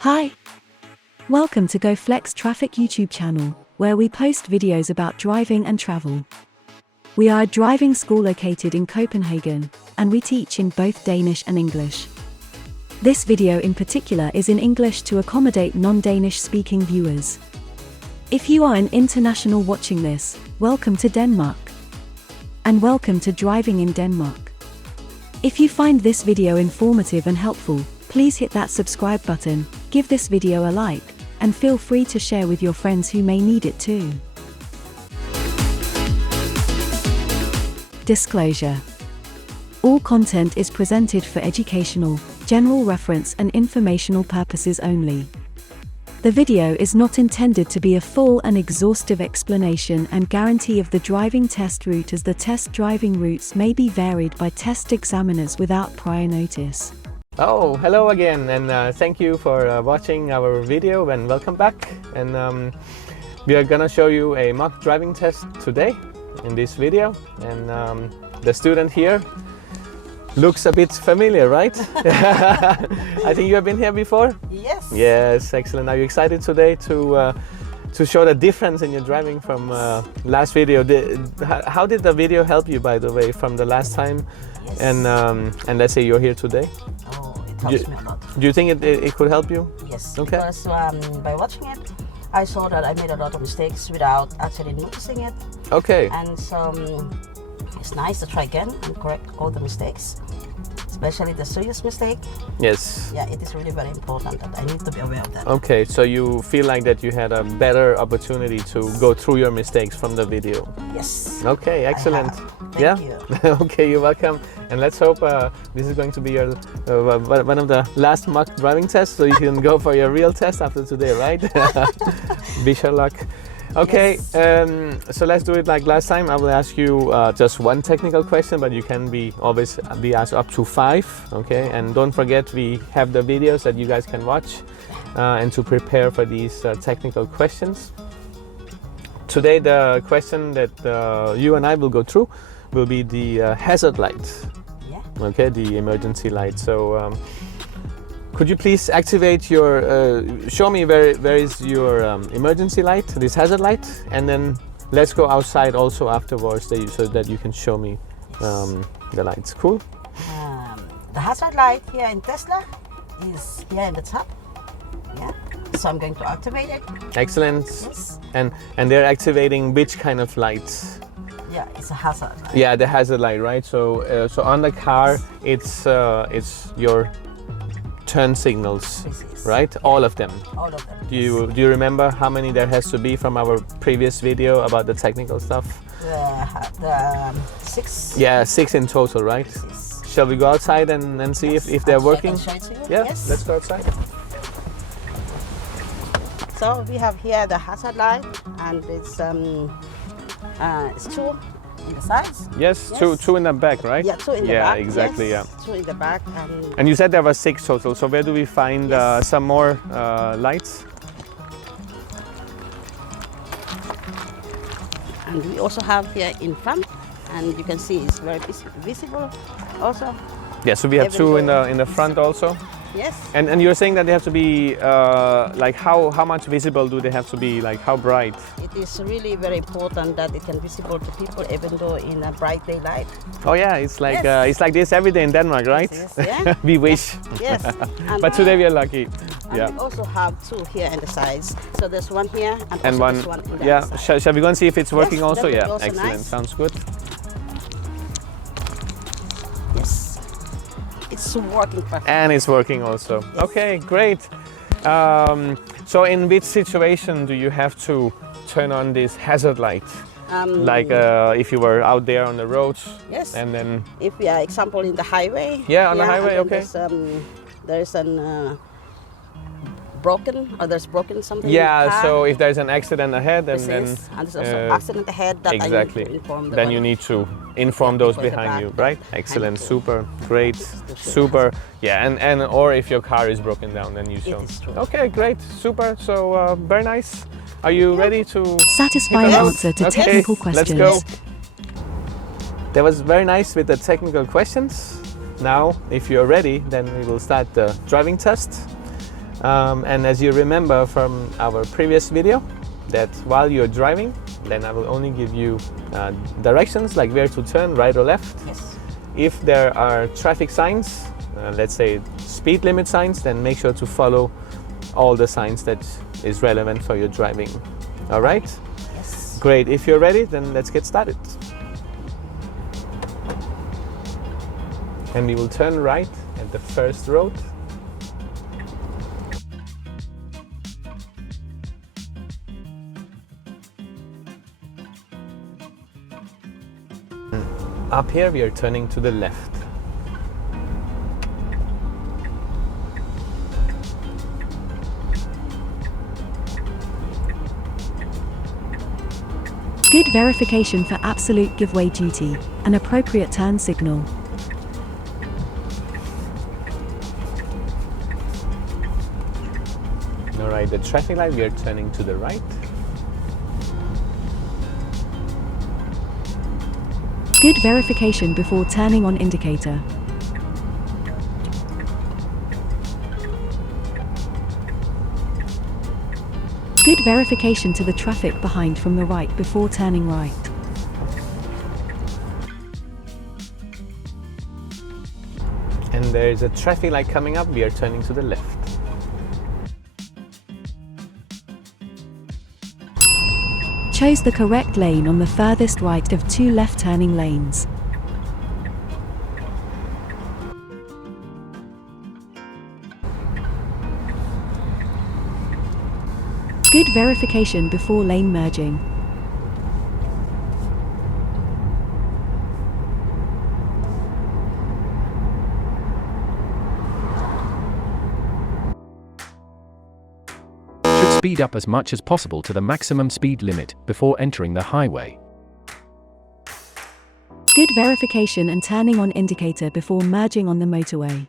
Hi! Welcome to Goflex Trafik YouTube channel, where we post videos about driving and travel. We are a driving school located in Copenhagen, and we teach in both Danish and English. This video in particular is in English to accommodate non-Danish speaking viewers. If you are an international watching this, welcome to Denmark. And welcome to Driving in Denmark. If you find this video informative and helpful, please hit that subscribe button, give this video a like, and feel free to share with your friends who may need it too. Disclosure. All content is presented for educational, general reference and informational purposes only. The video is not intended to be a full and exhaustive explanation and guarantee of the driving test route, as the test driving routes may be varied by test examiners without prior notice. Oh, hello again, and thank you for watching our video, and welcome back. And we are gonna show you a mock driving test today in this video. And the student here looks a bit familiar, right? I think you have been here before? Yes. Yes, excellent. Are you excited today to show the difference in your driving from last video? How did the video help you, by the way, from the last time? Yes. And let's say you're here today? Oh, it helps me a lot. Do you think it could help you? Yes. Okay. Because by watching it, I saw that I made a lot of mistakes without actually noticing it. Okay. And so it's nice to try again and correct all the mistakes, especially the serious mistake. Yes. Yeah, it is really very important that I need to be aware of that. Okay, so you feel like that you had a better opportunity to go through your mistakes from the video. Yes. Okay, excellent. Thank you. Okay, you're welcome. And let's hope this is going to be your one of the last mock driving tests, so you can go for your real test after today, right? Wish her luck. Okay, Yes. so let's do it like last time. I will ask you just one technical question, but you can always be asked up to 5. Okay, and don't forget we have the videos that you guys can watch and to prepare for these technical questions. Today the question that you and I will go through will be the hazard light. Yeah. Okay, the emergency light. So could you please activate your, show me where is your emergency light, this hazard light, and then let's go outside also afterwards so that you can show me the lights. Cool? The hazard light here in Tesla is here in the top. Yeah. So I'm going to activate it. Excellent. Yes. And they're activating which kind of lights? Yeah, it's a hazard light. Yeah, the hazard light, right? So so on the car, it's your turn signals, Precis. right? All of them. All of them. Do you remember how many there has to be from our previous video about the technical stuff? The 6. Yeah, 6 in total, right? Yes. Shall we go outside and see if they're working? Show it to you. Yeah, Yes. let's go outside. So we have here the hazard light, and it's 2 in the sides. Yes, Yes. two in the back, right? Yeah, 2 in the back. Yeah, exactly. Yes, Yeah. 2 in the back, And you said there were 6 total. So where do we find Yes. some more lights? and we also have here in front, and you can see it's very visible also. Yeah, so we have 2 in Everywhere. the front also. Yes. And you're saying that they have to be like how much visible do they have to be? Like how bright? It is really very important that it can visible to people even though in a bright daylight. Oh yeah, it's Yes. like this every day in Denmark, right? Yes, yeah. We wish. Yes. And But today we are lucky. and Yeah. we also have 2 here in the sides. So there's one here and, And also one, this one in the yeah. other side. Shall we go and see if it's working Yes, also? that would Yeah, be also excellent. nice. Sounds good. Yes. It's working perfectly. And it's working also. Yes. Okay, great. So in which situation do you have to turn on this hazard light? Like if you were out there on the roads, Yes. and then If we are example in the highway. Yeah, on the highway, and then okay. There's an broken something. yeah. in the car. So if there's an accident ahead, and then Precis. And there's also accident ahead that exactly. I need to inform the Then one. you need to inform those people in the behind back you, that right? I Excellent, need to- super, great, to show super. Yeah, and or if your car is broken down, then you show. is true. Okay, great, super. So very nice. Are you ready to? Satisfying Yes. answer to Okay, technical let's questions. go. That was very nice with the technical questions. Now, if you're ready, then we will start the driving test. And as you remember from our previous video, that while you're driving, then I will only give you directions like where to turn, right or left. Yes. If there are traffic signs, let's say speed limit signs, then make sure to follow all the signs that is relevant for your driving. All right? Yes. Great. If you're ready, then let's get started. And we will turn right at the first road. Up here we are turning to the left. Good verification for absolute give-way duty, an appropriate turn signal. Alright, the traffic light, we are turning to the right. Good verification before turning on indicator. Good verification to the traffic behind from the right before turning right. And there is a traffic light coming up, we are turning to the left. Chose the correct lane on the furthest right of 2 left turning lanes. Good verification before lane merging. Speed up as much as possible to the maximum speed limit before entering the highway. Good verification and turning on indicator before merging on the motorway.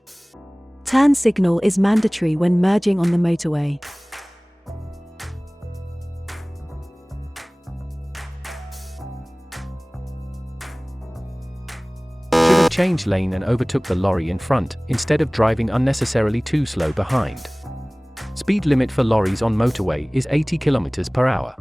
Turn signal is mandatory when merging on the motorway. Should have changed lane and overtook the lorry in front, instead of driving unnecessarily too slow behind. Speed limit for lorries on motorway is 80 km per hour.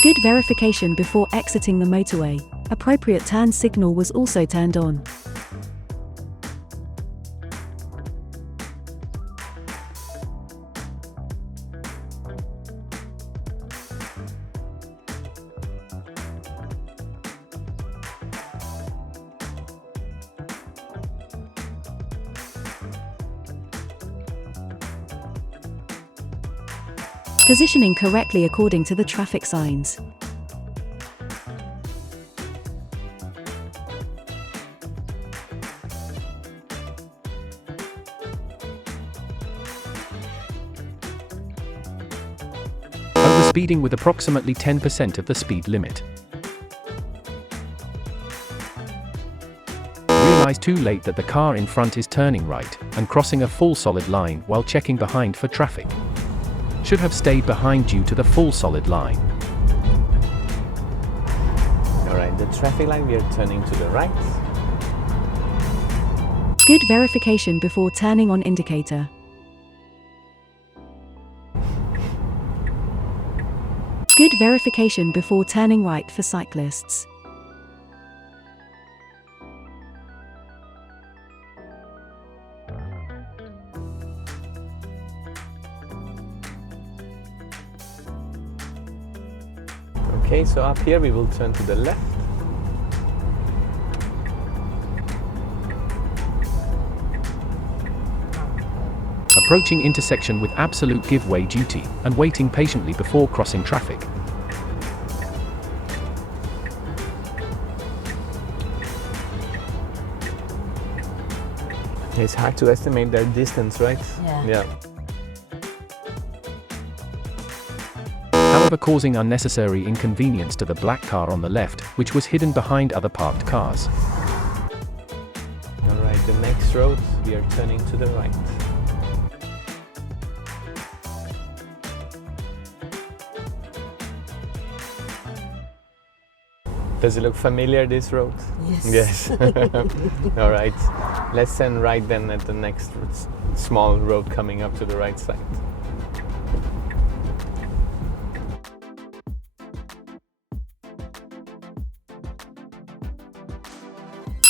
Good verification before exiting the motorway. Appropriate turn signal was also turned on. Positioning correctly according to the traffic signs. Overspeeding with approximately 10% of the speed limit. Realize too late that the car in front is turning right and crossing a full solid line while checking behind for traffic. Should have stayed behind due to the full solid line. Alright, the traffic light, we are turning to the right. Good verification before turning on indicator. Good verification before turning right for cyclists. Okay, so up here we will turn to the left. Approaching intersection with absolute give-way duty and waiting patiently before crossing traffic. It's hard to estimate their distance, right? Yeah. However, causing unnecessary inconvenience to the black car on the left, which was hidden behind other parked cars. Alright. the next road, we are turning to the right. Does it look familiar, this road? Yes. All right. Let's turn right then at the next small road coming up to the right side.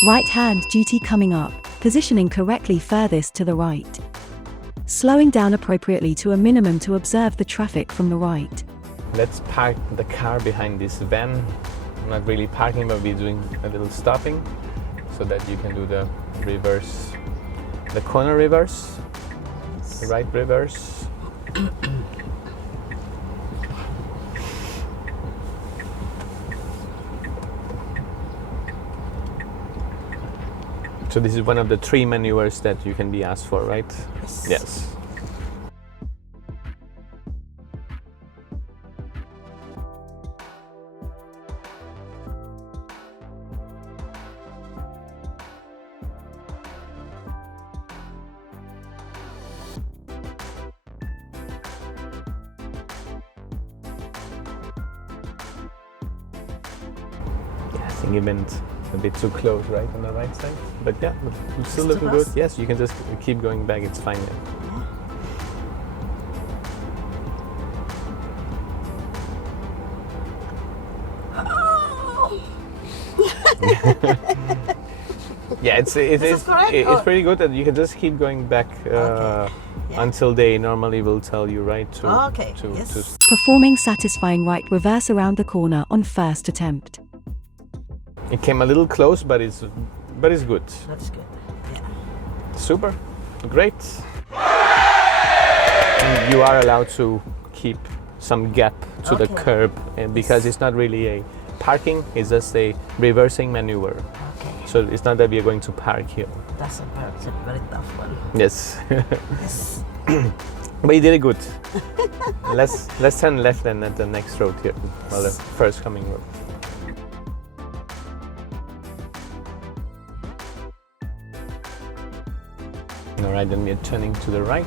Right hand duty coming up, positioning correctly furthest to the right. Slowing down appropriately to a minimum to observe the traffic from the right. Let's park the car behind this van. Not really parking, but we're doing a little stopping so that you can do the reverse, the corner reverse, the right reverse. So this is one of the 3 maneuvers that you can be asked for, right? Yes. Yes. I think it went a bit too close, right, on the right side. But yeah, you still It's looking too good. close? Yes, you can just keep going back. It's fine then. Yeah, it's correct, it's or- pretty good that you can just keep going back Yeah. until they normally will tell you, right, to Okay, to, yes. to Performing satisfying right reverse around the corner on first attempt. It came a little close, but it's good. That's good. Yeah. Super, great. And you are allowed to keep some gap to the Okay. curb, because it's not really a parking, it's just a reversing maneuver. Okay. So it's not that we are going to park here. That's a very tough one. Yes. Yes. But you did it good. let's turn left then at the next road here. Well, the first coming road. All right, then we are turning to the right.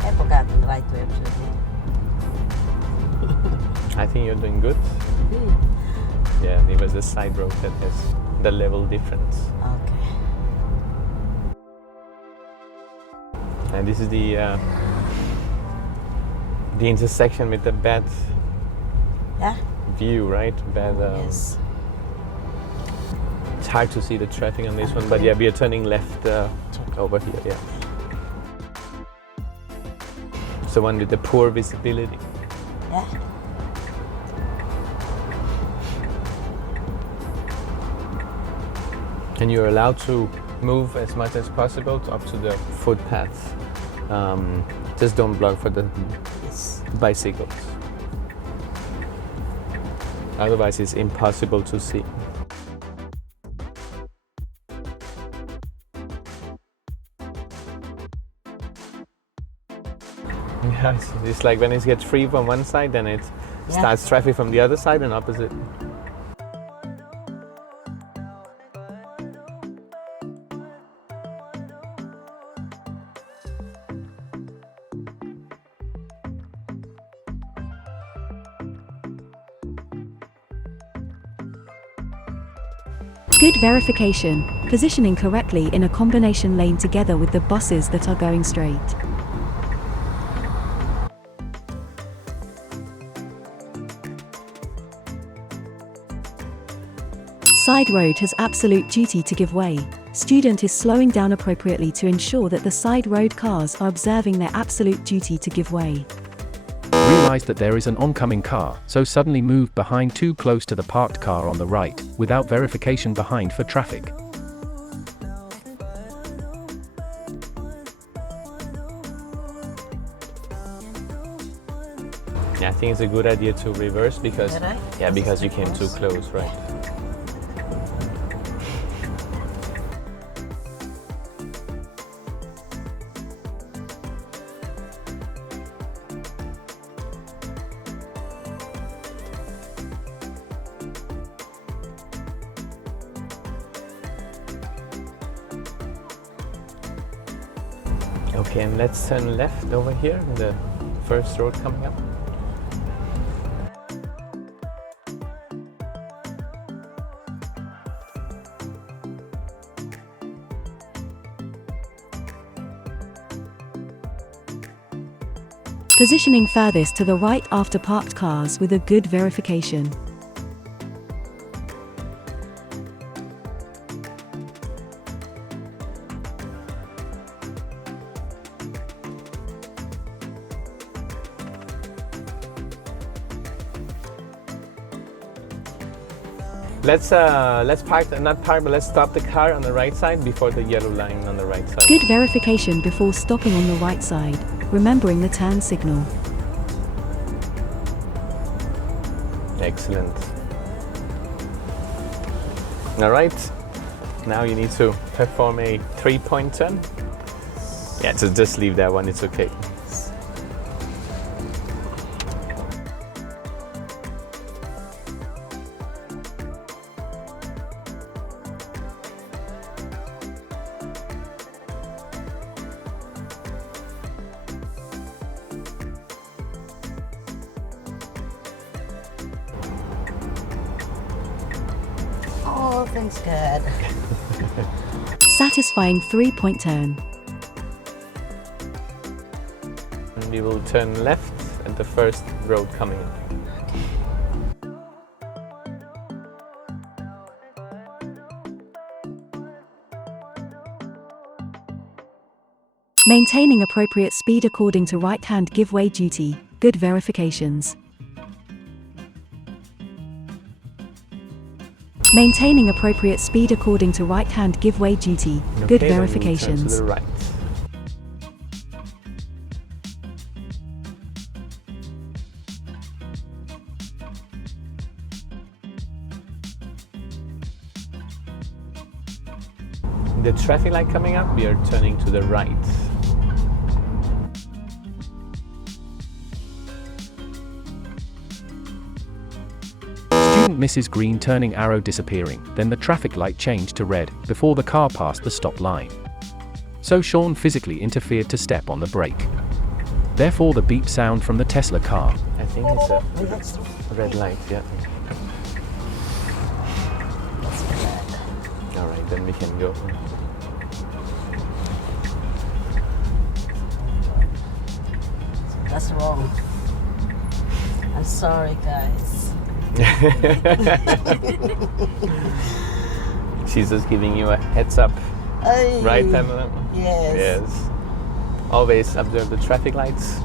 I forgot the right way actually. I think you're doing good. Yeah, it was the side road that has the level difference. Okay. And this is the intersection with the bad Yeah. view, right? Bad. Yes. It's hard to see the traffic on this one, but yeah, we are turning left over here. Yeah. It's the one with the poor visibility. Yeah. And you're allowed to move as much as possible up to the footpath. Just don't block for the Yes. bicycles. Otherwise, it's impossible to see. Yeah, it's like when it gets free from one side, then it Yeah. starts traffic from the other side and opposite. Good verification, positioning correctly in a combination lane together with the buses that are going straight. Side road has absolute duty to give way. Student is slowing down appropriately to ensure that the side road cars are observing their absolute duty to give way. Realize that there is an oncoming car, so suddenly move behind too close to the parked car on the right, without verification behind for traffic. Yeah, I think it's a good idea to reverse because Right? yeah, because you came too close, right? Okay, and let's turn left over here in the first road coming up. Positioning furthest to the right after parked cars with a good verification. Let's park, not park, but let's stop the car on the right side before the yellow line on the right side. Good verification before stopping on the right side, remembering the turn signal. Excellent. All right, now you need to perform a 3-point turn. Yeah, so just leave that one, it's okay. All things good. Satisfying 3-point turn. And we will turn left at the first road coming up. Maintaining appropriate speed according to right-hand give-way duty, good verifications. Maintaining appropriate speed according to right-hand give-way duty, good Okay, then we'll turn verifications. to the right. The traffic light coming up, we are turning to the right. Student misses green turning arrow disappearing, then the traffic light changed to red, before the car passed the stop line. So Sean physically interfered to step on the brake. Therefore the beep sound from the Tesla car. I think it's a red light, yeah. All right, then we can go. That's wrong. I'm sorry, guys. She's just giving you a heads up, Ay. right, Pamela? Yes. Yes. Always observe the traffic lights.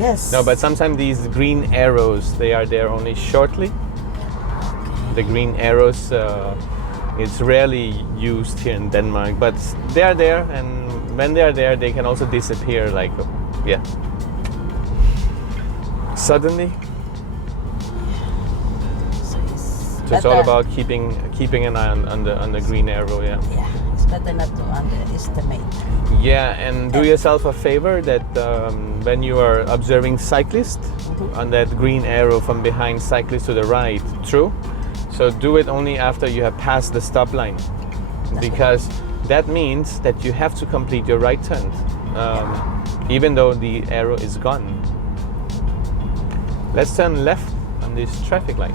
Yes. No, but sometimes these green arrows, they are there only shortly. The green arrows, it's rarely used here in Denmark, but they are there, and when they are there, they can also disappear, like, yeah. Suddenly. So it's all about keeping an eye on the green arrow, yeah. Yeah, it's better not to underestimate. Yeah, and do yourself a favor that when you are observing cyclists, on that green arrow from behind cyclists to the right, true? So do it only after you have passed the stop line, because that means that you have to complete your right turn, even though the arrow is gone. Let's turn left on this traffic light.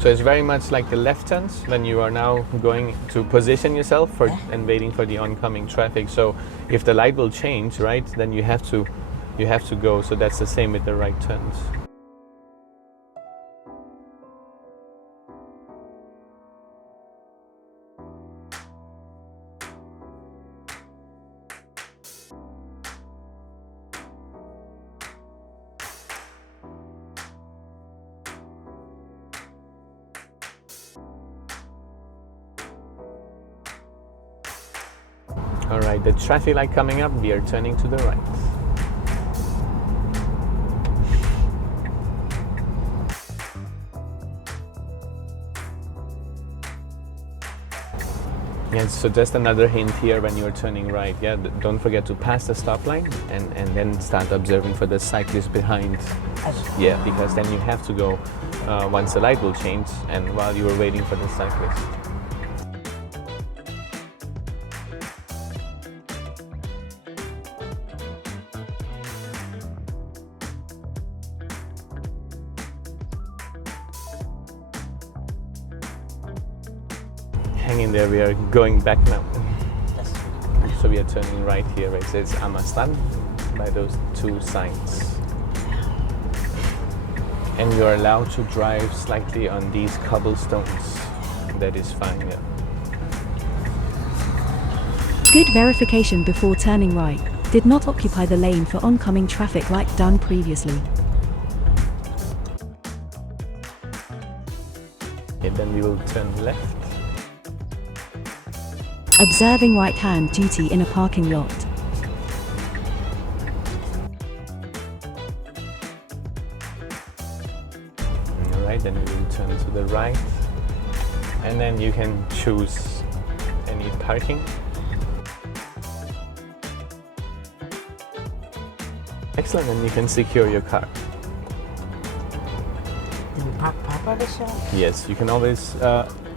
So it's very much like the left turns when you are now going to position yourself for and waiting for the oncoming traffic. So if the light will change, right, then you have to go. So that's the same with the right turns. All right, the traffic light coming up, we are turning to the right. Yeah, so just another hint here when you're turning right. Yeah, don't forget to pass the stop line and then start observing for the cyclist behind. Yeah, because then you have to go once the light will change and while you are waiting for the cyclist. hang in there. We are going back now. Yes. So we are turning right here. It says Amastan by those two signs. And you are allowed to drive slightly on these cobblestones. That is fine, yeah. Good verification before turning right. Did not occupy the lane for oncoming traffic like done previously. And then we will turn left. Observing right-hand duty in a parking lot. Alright, then we will turn to the right. And then you can choose any parking. Excellent, and you can secure your car. Did you park properly, sir? Yes, you can always,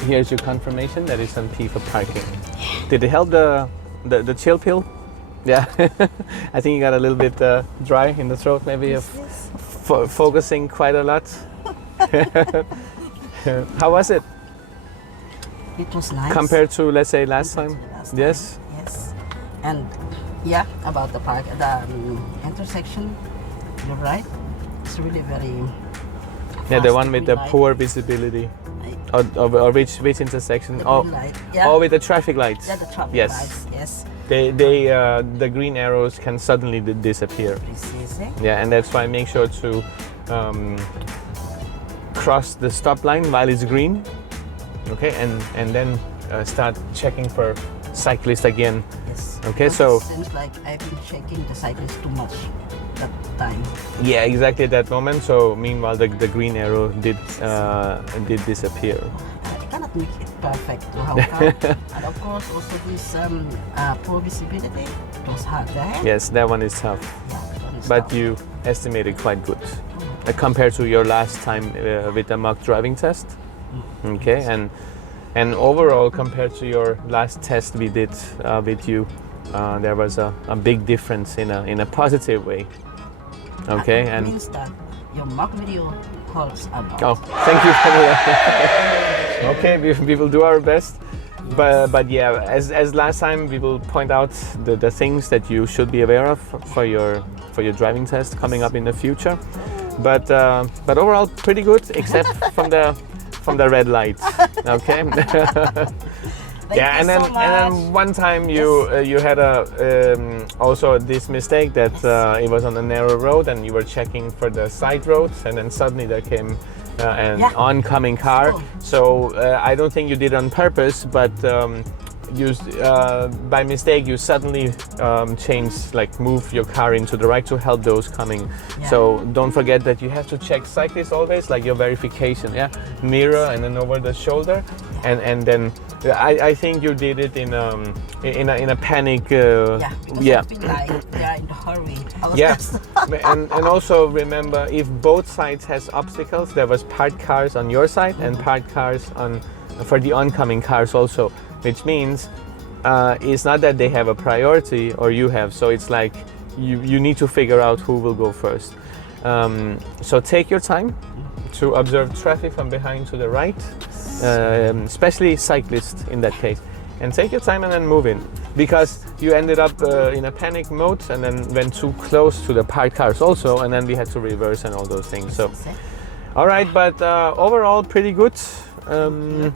here's your confirmation that it's on P for parking. Did it help the chill pill? Yeah, I think you got a little bit dry in the throat, maybe of focusing quite a lot. How was it? It was nice. Compared to, let's say, last time? Yes? Yes. And yeah, about the park, the intersection, you're right. It's really very Yeah, the fast one with the green light. poor visibility. Or which intersection? The Oh, green light. Yeah. oh, with the traffic lights. Yeah, the traffic Yes. lights. Yes. The green arrows can suddenly disappear. Precisely. Yeah, and that's why make sure to cross the stop line while it's green. Okay, and then start checking for cyclists again. Yes. Okay, Because so it seems like I've been checking the cyclists too much that time. yeah, exactly at that moment. So meanwhile, the green arrow did disappear. I cannot make it perfect to how come. And of course, also this poor visibility, it was hard there. Yes, that one is tough, Yeah, that one is but tough. you estimated quite good compared to your last time with the mock driving test. Okay, and overall compared to your last test we did with you, there was a big difference in a positive way. Okay, It and means that your mock video helps a lot. oh, thank you. Okay, we will do our best. But yeah, as last time, we will point out the things that you should be aware of for your driving test coming up in the future. But overall, pretty good, except from the red lights. Okay. Thank Yeah, you and then so and then much. one time you had also this mistake that it was on a narrow road and you were checking for the side roads, and then suddenly there came an Yeah. oncoming car. Oh. So I don't think you did it on purpose, but you by mistake you suddenly move your car into the right to help those coming. Yeah. So don't forget that you have to check cyclists always, like your verification, yeah, mirror and then over the shoulder, and then I think you did it in a panic. Yeah, because yeah. I feel like they are in a hurry. I was Yeah, just and also remember, if both sides has obstacles, there was parked cars on your side and parked cars for the oncoming cars also, which means it's not that they have a priority or you have, so it's like you need to figure out who will go first. So take your time to observe traffic from behind to the right, especially cyclists in that case, and take your time and then move in, because you ended up in a panic mode and then went too close to the parked cars also, and then we had to reverse and all those things. So all right, but overall pretty good.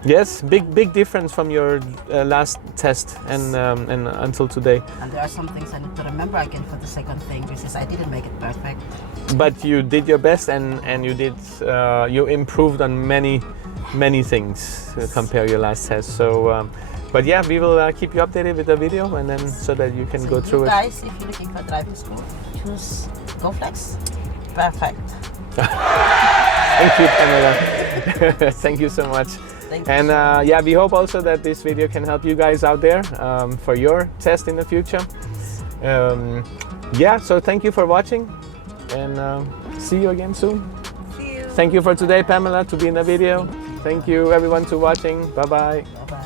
Yes, big difference from your last test and until today. And there are some things I need to remember again for the second thing, which is I didn't make it perfect. But you did your best, and you did you improved on many things compare your last test. So, but yeah, we will keep you updated with the video, and then so that you can So go you through it. guys, if you're looking for driving school, choose Goflex. Perfect. Thank you, Pamela. Thank you so much. Thank you And so much. yeah, we hope also that this video can help you guys out there for your test in the future. Yeah, so thank you for watching, and see you again soon. See you. Thank you for today, Pamela, to be in the video. Thank you everyone to watching. Bye bye. Bye-bye.